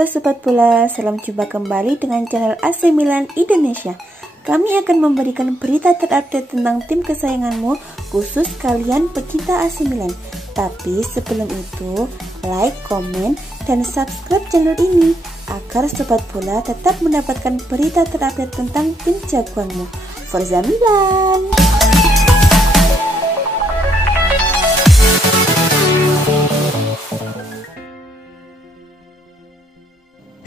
Halo Sobat Bola, salam jumpa kembali dengan channel AC Milan Indonesia. Kami akan memberikan berita terupdate tentang tim kesayanganmu, khusus kalian pecinta AC Milan. Tapi sebelum itu, like, komen, dan subscribe channel ini agar Sobat Bola tetap mendapatkan berita terupdate tentang tim jagoanmu. Forza Milan!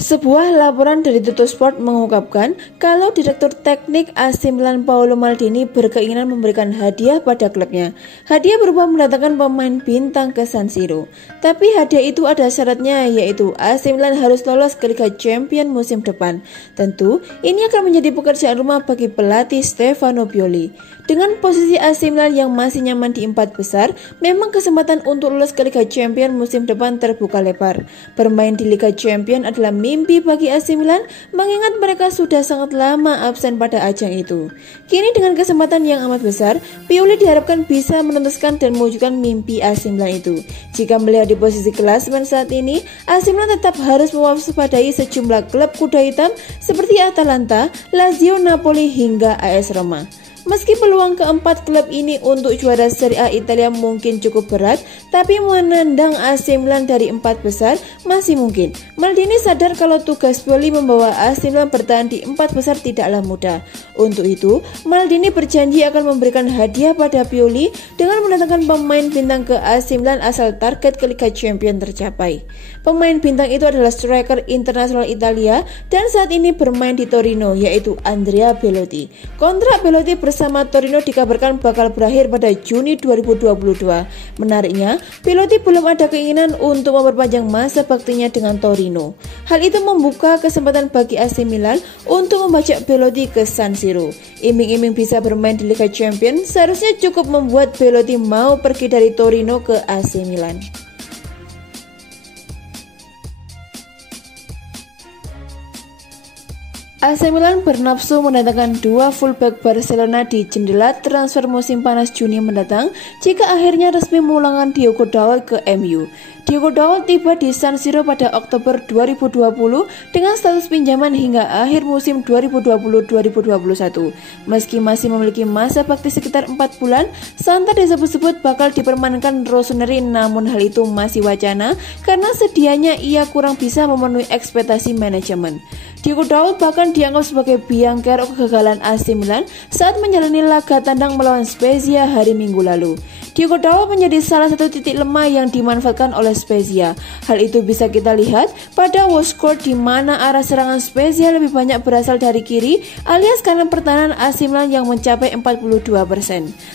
Sebuah laporan dari Tuttosport mengungkapkan kalau Direktur Teknik AC Milan Paolo Maldini berkeinginan memberikan hadiah pada klubnya. Hadiah berupa mendatangkan pemain bintang ke San Siro. Tapi hadiah itu ada syaratnya, yaitu AC Milan harus lolos ke Liga Champions musim depan. Tentu, ini akan menjadi pekerjaan rumah bagi pelatih Stefano Pioli. Dengan posisi AC Milan yang masih nyaman di 4 besar, memang kesempatan untuk lolos ke Liga Champions musim depan terbuka lebar. Bermain di Liga Champions adalah mimpi bagi AC Milan, mengingat mereka sudah sangat lama absen pada ajang itu. Kini dengan kesempatan yang amat besar, Pioli diharapkan bisa menuntaskan dan mewujudkan mimpi AC Milan itu. Jika melihat di posisi klasemen saat ini, AC Milan tetap harus mewaspadai sejumlah klub kuda hitam seperti Atalanta, Lazio, Napoli hingga AS Roma. Meski peluang keempat klub ini untuk juara Serie A Italia mungkin cukup berat, tapi menandang AC Milan dari 4 besar masih mungkin. Maldini sadar kalau tugas Pioli membawa AC Milan bertahan di 4 besar tidaklah mudah. Untuk itu, Maldini berjanji akan memberikan hadiah pada Pioli dengan mendatangkan pemain bintang ke AC Milan asal target ke Liga Champions tercapai. Pemain bintang itu adalah striker internasional Italia dan saat ini bermain di Torino, yaitu Andrea Belotti. Kontrak Belotti bersama Torino dikabarkan bakal berakhir pada Juni 2022. Menariknya, Belotti belum ada keinginan untuk memperpanjang masa baktinya dengan Torino. Hal itu membuka kesempatan bagi AC Milan untuk membajak Belotti ke San Siro. Iming-iming bisa bermain di Liga Champions seharusnya cukup membuat Belotti mau pergi dari Torino ke AC Milan. AC Milan bernafsu mendatangkan dua fullback Barcelona di jendela transfer musim panas Juni mendatang jika akhirnya resmi memulangkan Diogo Dalot ke MU. Diogo Dalot tiba di San Siro pada Oktober 2020 dengan status pinjaman hingga akhir musim 2020-2021. Meski masih memiliki masa bakti sekitar 4 bulan, santer disebut-sebut bakal dipermanenkan Rossoneri, namun hal itu masih wacana karena sedianya ia kurang bisa memenuhi ekspektasi manajemen. Diogo Dalot bahkan dianggap sebagai biang kerok kegagalan AC Milan saat menjalani laga tandang melawan Spezia hari Minggu lalu. Diogo Dalot menjadi salah satu titik lemah yang dimanfaatkan oleh Spezia. Hal itu bisa kita lihat pada WhoScored di mana arah serangan Spezia lebih banyak berasal dari kiri alias kanan pertahanan AC Milan yang mencapai 42%.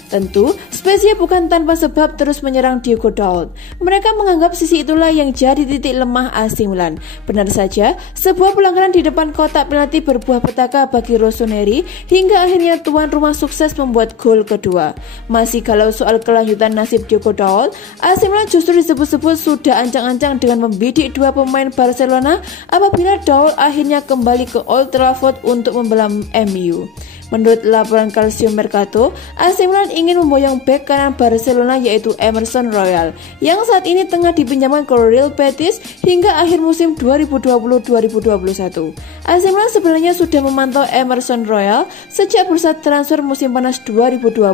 Tentu, Spezia bukan tanpa sebab terus menyerang Diogo Dalot. Mereka menganggap sisi itulah yang jadi titik lemah AC Milan. Benar saja, sebuah pelanggaran di depan kotak penalti berbuah petaka bagi Rossoneri hingga akhirnya tuan rumah sukses membuat gol kedua. Masih kalau soal kelanjutan nasib Diogo Dalot, AC Milan justru disebut-sebut sudah ancang-ancang dengan membidik dua pemain Barcelona apabila Dalot akhirnya kembali ke Old Trafford untuk membela MU. Menurut laporan Calcio Mercato, AC Milan ingin memboyong bek kanan Barcelona yaitu Emerson Royal yang saat ini tengah dipinjamkan ke Real Betis hingga akhir musim 2020-2021. AC Milan sebenarnya sudah memantau Emerson Royal sejak bursa transfer musim panas 2020.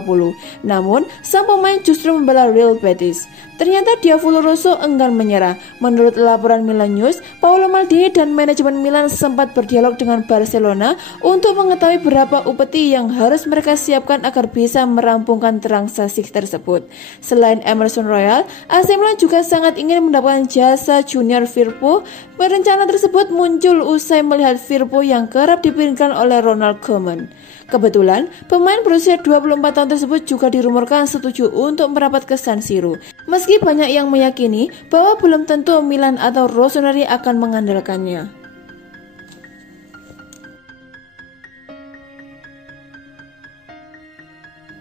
Namun, sang pemain justru membela Real Betis. Ternyata Diavolo Rosso enggan menyerah. Menurut laporan Milan News, Paolo Maldini dan manajemen Milan sempat berdialog dengan Barcelona untuk mengetahui berapa upeti yang harus mereka siapkan agar bisa merampungkan transaksi tersebut. Selain Emerson Royal, AC Milan juga sangat ingin mendapatkan jasa Junior Firpo. Rencana tersebut muncul usai melihat Firpo yang kerap dipimpinkan oleh Ronald Koeman. Kebetulan, pemain berusia 24 tahun tersebut juga dirumorkan setuju untuk merapat ke San Siro. Meski banyak yang meyakini bahwa belum tentu Milan atau Rossoneri akan mengandalkannya.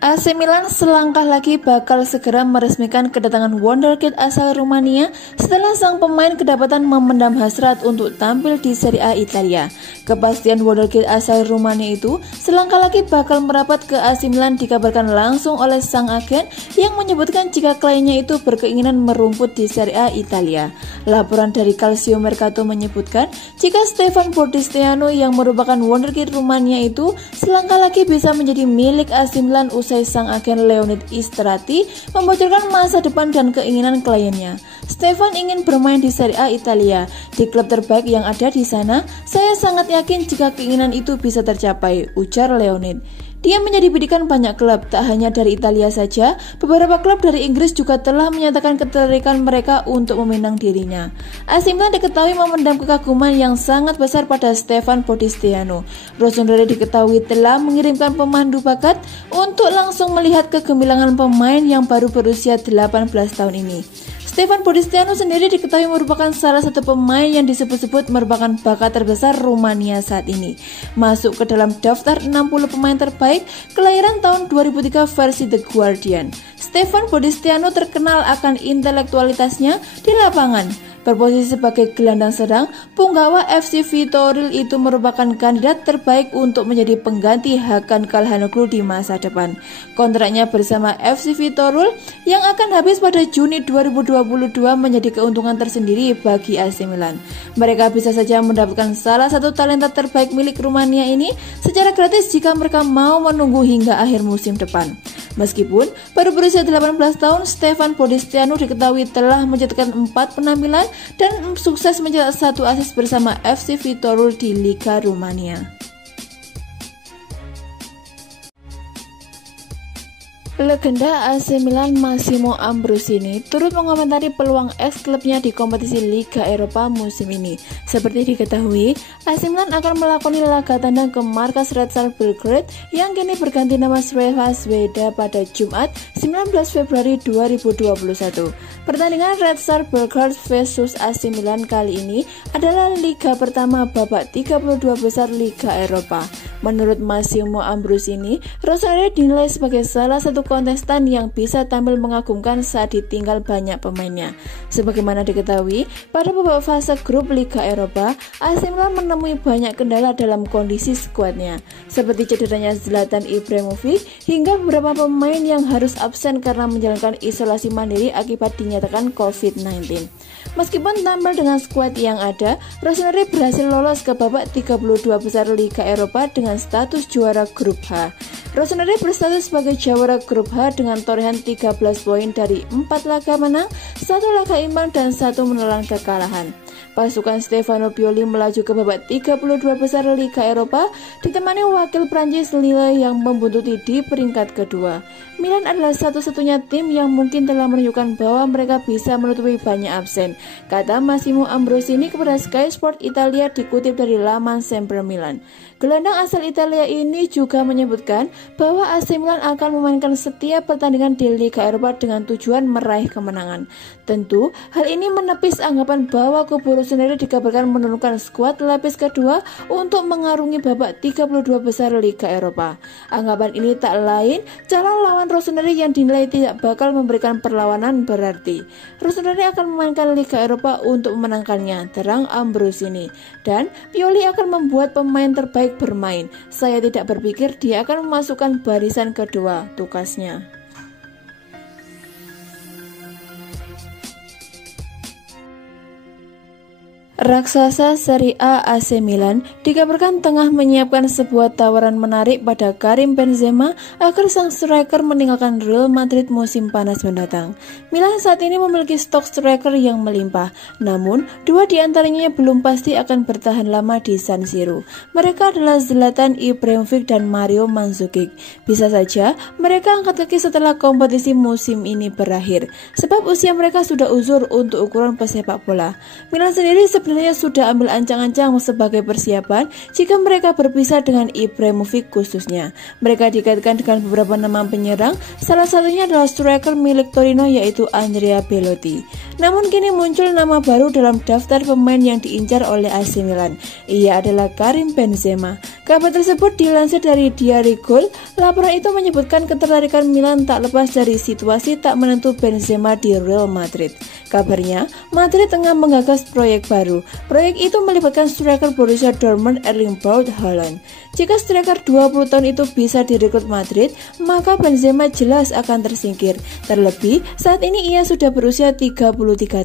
AC Milan selangkah lagi bakal segera meresmikan kedatangan wonderkid asal Rumania setelah sang pemain kedapatan memendam hasrat untuk tampil di Serie A Italia. Kepastian wonderkid asal Rumania itu selangkah lagi bakal merapat ke AC Milan dikabarkan langsung oleh sang agen yang menyebutkan jika kliennya itu berkeinginan merumput di Serie A Italia. Laporan dari Calcio Mercato menyebutkan jika Stefan Bodistiano yang merupakan wonderkid Rumania itu selangkah lagi bisa menjadi milik AC Milan usai sang agen Leonid Istrati membocorkan masa depan dan keinginan kliennya. Stefan ingin bermain di Serie A Italia, di klub terbaik yang ada di sana. Saya sangat yakin jika keinginan itu bisa tercapai, ujar Leonid. Dia menjadi bidikan banyak klub, tak hanya dari Italia saja, beberapa klub dari Inggris juga telah menyatakan ketertarikan mereka untuk meminang dirinya. AC Milan diketahui memendam kekaguman yang sangat besar pada Stefan Bodistiano. Rossoneri diketahui telah mengirimkan pemandu bakat untuk langsung melihat kegemilangan pemain yang baru berusia 18 tahun ini. Stefan Bodistiano sendiri diketahui merupakan salah satu pemain yang disebut-sebut merupakan bakat terbesar Rumania saat ini. Masuk ke dalam daftar 60 pemain terbaik kelahiran tahun 2003 versi The Guardian. Stefan Bodistiano terkenal akan intelektualitasnya di lapangan. Berposisi sebagai gelandang serang, punggawa FC Viitorul itu merupakan kandidat terbaik untuk menjadi pengganti Hakan Calhanoglu di masa depan. Kontraknya bersama FC Viitorul yang akan habis pada Juni 2022 menjadi keuntungan tersendiri bagi AC Milan. Mereka bisa saja mendapatkan salah satu talenta terbaik milik Rumania ini secara gratis jika mereka mau menunggu hingga akhir musim depan. Meskipun baru berusia 18 tahun, Stefan Bodistiano diketahui telah mencetakkan 4 penampilan dan sukses mencetak 1 assist bersama FC Viitorul di Liga Rumania. Legenda AC Milan Massimo Ambrosini turut mengomentari peluang ex-klubnya di kompetisi Liga Eropa musim ini. Seperti diketahui, AC Milan akan melakoni laga tandang ke markas Red Star Belgrade yang kini berganti nama Crvena Zvezda pada Jumat 19 Februari 2021. Pertandingan Red Star Belgrade versus AC Milan kali ini adalah liga pertama babak 32 besar Liga Eropa. Menurut Massimo Ambrosini, Rossoneri dinilai sebagai salah satu kontestan yang bisa tampil mengagumkan saat ditinggal banyak pemainnya. Sebagaimana diketahui, pada babak fase grup Liga Eropa, AC Milan menemui banyak kendala dalam kondisi skuadnya, seperti cederanya Zlatan Ibrahimovic hingga beberapa pemain yang harus absen karena menjalankan isolasi mandiri akibat dinyatakan COVID-19. Meskipun tampil dengan skuad yang ada, Rossoneri berhasil lolos ke babak 32 besar Liga Eropa dengan status juara grup H. Rossoneri berstatus sebagai juara grup H dengan torehan 13 poin dari 4 laga menang, 1 laga imbang dan 1 menelan kekalahan. Pasukan Stefano Pioli melaju ke babak 32 besar Liga Eropa ditemani wakil Prancis Lille yang membuntuti di peringkat kedua. Milan adalah satu-satunya tim yang mungkin telah menunjukkan bahwa mereka bisa menutupi banyak absen, kata Massimo Ambrosini kepada Sky Sport Italia dikutip dari laman Sempre Milan. Gelandang asal Italia ini juga menyebutkan bahwa AC Milan akan memainkan setiap pertandingan di Liga Eropa dengan tujuan meraih kemenangan. Tentu, hal ini menepis anggapan bahwa kubu Rossoneri dikabarkan menurunkan skuad lapis kedua untuk mengarungi babak 32 besar Liga Eropa. Anggapan ini tak lain calon lawan Rossoneri yang dinilai tidak bakal memberikan perlawanan berarti. Rossoneri akan memainkan Liga Eropa untuk memenangkannya, terang Ambrosini. Dan Pioli akan membuat pemain terbaik bermain. Saya tidak berpikir dia akan memasukkan barisan kedua, tukasnya. Raksasa Serie A AC Milan dikabarkan tengah menyiapkan sebuah tawaran menarik pada Karim Benzema agar sang striker meninggalkan Real Madrid musim panas mendatang. Milan saat ini memiliki stok striker yang melimpah, namun 2 di antaranya belum pasti akan bertahan lama di San Siro. Mereka adalah Zlatan Ibrahimovic dan Mario Mandzukic. Bisa saja mereka angkat kaki setelah kompetisi musim ini berakhir, sebab usia mereka sudah uzur untuk ukuran pesepak bola. Milan sendiri sebenarnya sudah ambil ancang-ancang sebagai persiapan jika mereka berpisah dengan Ibrahimovic khususnya. Mereka dikaitkan dengan beberapa nama penyerang, salah satunya adalah striker milik Torino yaitu Andrea Belotti. Namun kini muncul nama baru dalam daftar pemain yang diincar oleh AC Milan. Ia adalah Karim Benzema. Kabar tersebut dilansir dari Diary Goal. Laporan itu menyebutkan ketertarikan Milan tak lepas dari situasi tak menentu Benzema di Real Madrid. Kabarnya, Madrid tengah menggagas proyek baru. Proyek itu melibatkan striker Borussia Dortmund Erling Braut Haaland. Jika striker 20 tahun itu bisa direkrut Madrid, maka Benzema jelas akan tersingkir. Terlebih, saat ini ia sudah berusia 33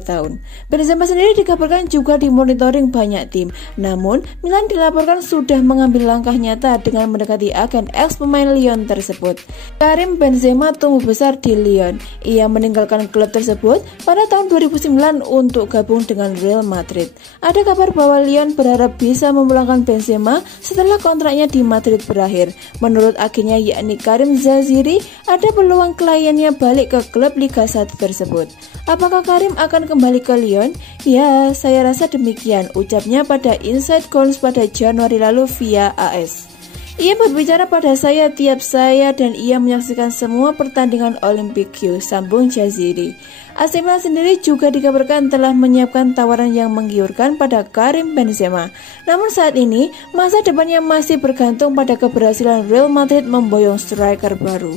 tahun. Benzema sendiri dikabarkan juga dimonitoring banyak tim. Namun, Milan dilaporkan sudah mengambil langkah nyata dengan mendekati agen ex pemain Lyon tersebut. Karim Benzema tumbuh besar di Lyon. Ia meninggalkan klub tersebut pada tahun 2009 untuk gabung dengan Real Madrid. Ada kabar bahwa Lyon berharap bisa memulangkan Benzema setelah kontraknya di Madrid berakhir. Menurut agennya yakni Karim Zaziri, ada peluang kliennya balik ke klub Liga 1 tersebut. Apakah Karim akan kembali ke Lyon? Ya, saya rasa demikian, ucapnya pada Inside Goals pada Januari lalu via AS. Ia berbicara pada saya tiap saya dan ia menyaksikan semua pertandingan Olympique, sambung Jaziri. AC Milan sendiri juga dikabarkan telah menyiapkan tawaran yang menggiurkan pada Karim Benzema. Namun saat ini, masa depannya masih bergantung pada keberhasilan Real Madrid memboyong striker baru.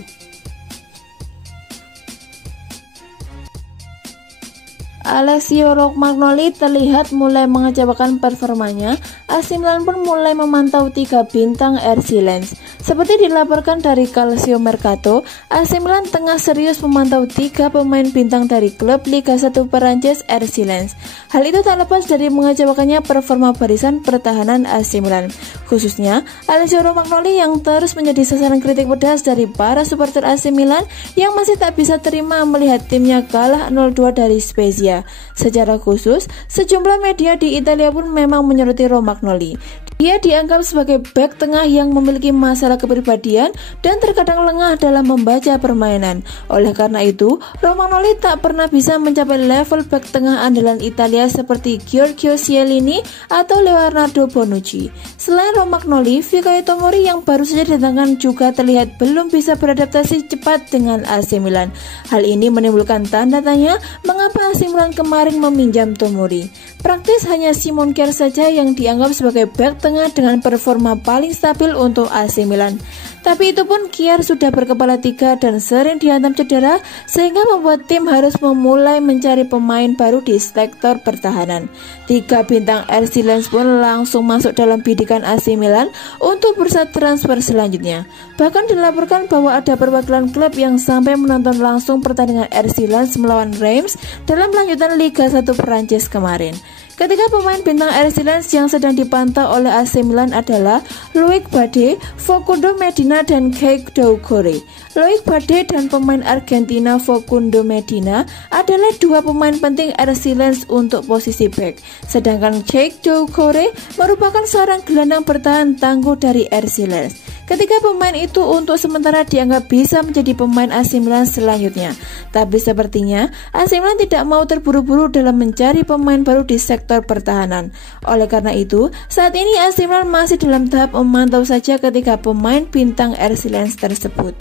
Alessio Romagnoli terlihat mulai mengecewakan performanya. AC Milan pun mulai memantau 3 bintang RC Lens. Seperti dilaporkan dari Calcio Mercato, AC Milan tengah serius memantau 3 pemain bintang dari klub Liga 1 Perancis RC Lens. Hal itu tak lepas dari mengecewakannya performa barisan pertahanan AC Milan. Khususnya, Alessio Romagnoli yang terus menjadi sasaran kritik pedas dari para supporter AC Milan yang masih tak bisa terima melihat timnya kalah 0-2 dari Spezia. Secara khusus, sejumlah media di Italia pun memang menyoroti Romagnoli. Dia dianggap sebagai bek tengah yang memiliki masalah kepribadian dan terkadang lengah dalam membaca permainan. Oleh karena itu, Romagnoli tak pernah bisa mencapai level bek tengah andalan Italia seperti Giorgio Chiellini atau Leonardo Bonucci. Selain Romagnoli, Fikayo Tomori yang baru saja didatangkan juga terlihat belum bisa beradaptasi cepat dengan AC Milan. Hal ini menimbulkan tanda tanya mengapa AC Milan kemarin meminjam Tomori. Praktis hanya Simon Kjaer saja yang dianggap sebagai bek tengah dengan performa paling stabil untuk AC Milan. Tapi itu pun Kjaer sudah berkepala 3 dan sering dihantam cedera sehingga membuat tim harus memulai mencari pemain baru di sektor pertahanan. 3 bintang RC Lens pun langsung masuk dalam bidikan AC Milan untuk bursa transfer selanjutnya. Bahkan dilaporkan bahwa ada perwakilan klub yang sampai menonton langsung pertandingan RC Lens melawan Reims dalam lanjutan Liga 1 Perancis kemarin. Ketiga pemain bintang RC Lens yang sedang dipantau oleh AC Milan adalah Loic Bade, Facundo Medina, dan Keith Doucouré. Loic Bade dan pemain Argentina Facundo Medina adalah 2 pemain penting RC Lens untuk posisi bek. Sedangkan Keith Doucouré merupakan seorang gelandang bertahan tangguh dari RC Lens. Ketiga pemain itu untuk sementara dianggap bisa menjadi pemain AC Milan selanjutnya. Tapi sepertinya AC Milan tidak mau terburu-buru dalam mencari pemain baru di sektor pertahanan. Oleh karena itu, saat ini AC Milan masih dalam tahap memantau saja ketiga pemain bintang RC Lens tersebut.